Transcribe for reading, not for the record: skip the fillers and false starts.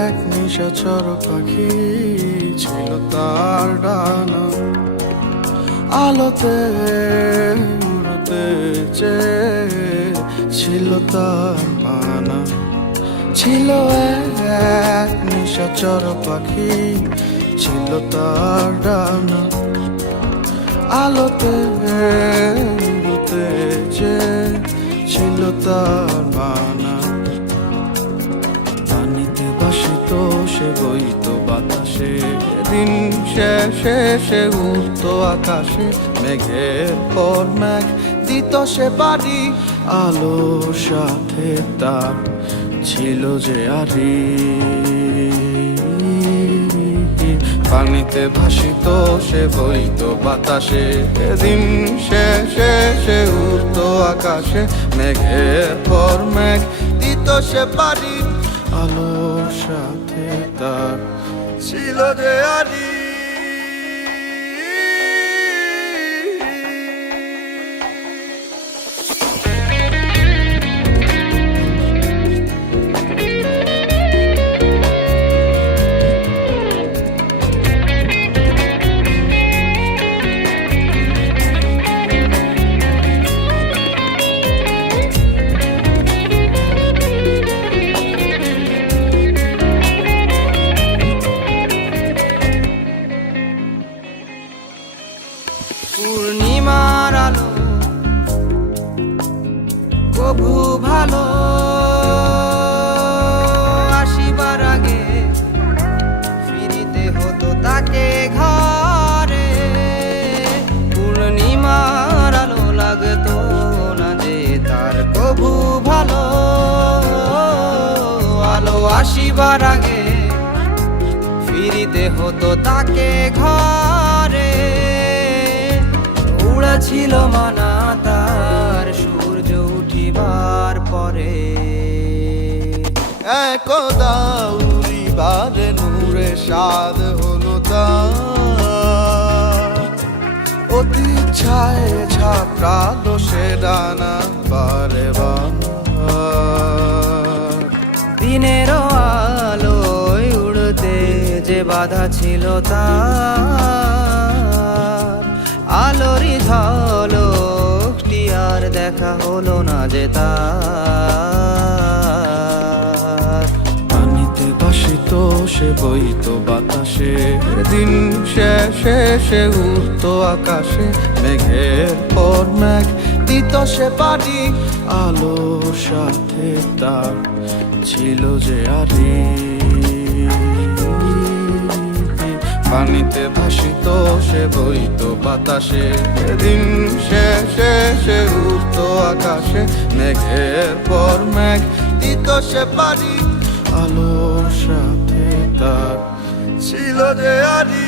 এক নিশাচর পাখি, ছিল তার ডানা, আলোতে উড়তে ছিল তার মানা। ছিল এক নিশাচর পাখি, ছিল তার ডানা, আলোতে উড়তে ছিল তার মানা। পানিতে ভাসিত সে, বইত বাতাসে, দিন শেষে সে উঠত আকাশে। মেঘের পর মেঘ দিত সে পারি, আলোর সাথে তার ছিল যে আরি। পানিতে ভাসিত সে, বইত বাতাসে, দিন শেষে সে উঠত আকাশে। মেঘের পর মেঘ দিত সে পারি, আলোর সাথে তার ছিল যে আরি। পূর্ণিমার আলো কভু ভালো আসিবার আগে ফিরিতে হতো তাকে ঘরে। পূর্ণিমার আলো লাগতো না যে তার কভু ভালো, আলো আসিবার আগে ফিরিতে হতো তাকে ঘরে। ছিল মানা তার সূর্য উঠিবার পরে। একদা উড়িবার নূরে সাদ হলো তার, অতি ছায় ছাপড়ালো সে ডানা বারে বার। দিনের আলোয় উড়তে যে বাধা ছিল তার, আলোরি ঝলকটি আর দেখা হলো না যে তার। পানিতে ভাসিত সে, বইত বাতাসে, দিন শেষে সে উঠত আকাশে। মেঘের পর মেঘ দিত সে পারি, আলোর সাথে তার ছিল যে আরি। পানিতে ভাসিত সে, বইত বাতাসে, দিন শেষে সে উঠত আকাশে। মেঘের পর মেঘ দিত সে পারি, আলোর সাথে তার ছিল যে আরি।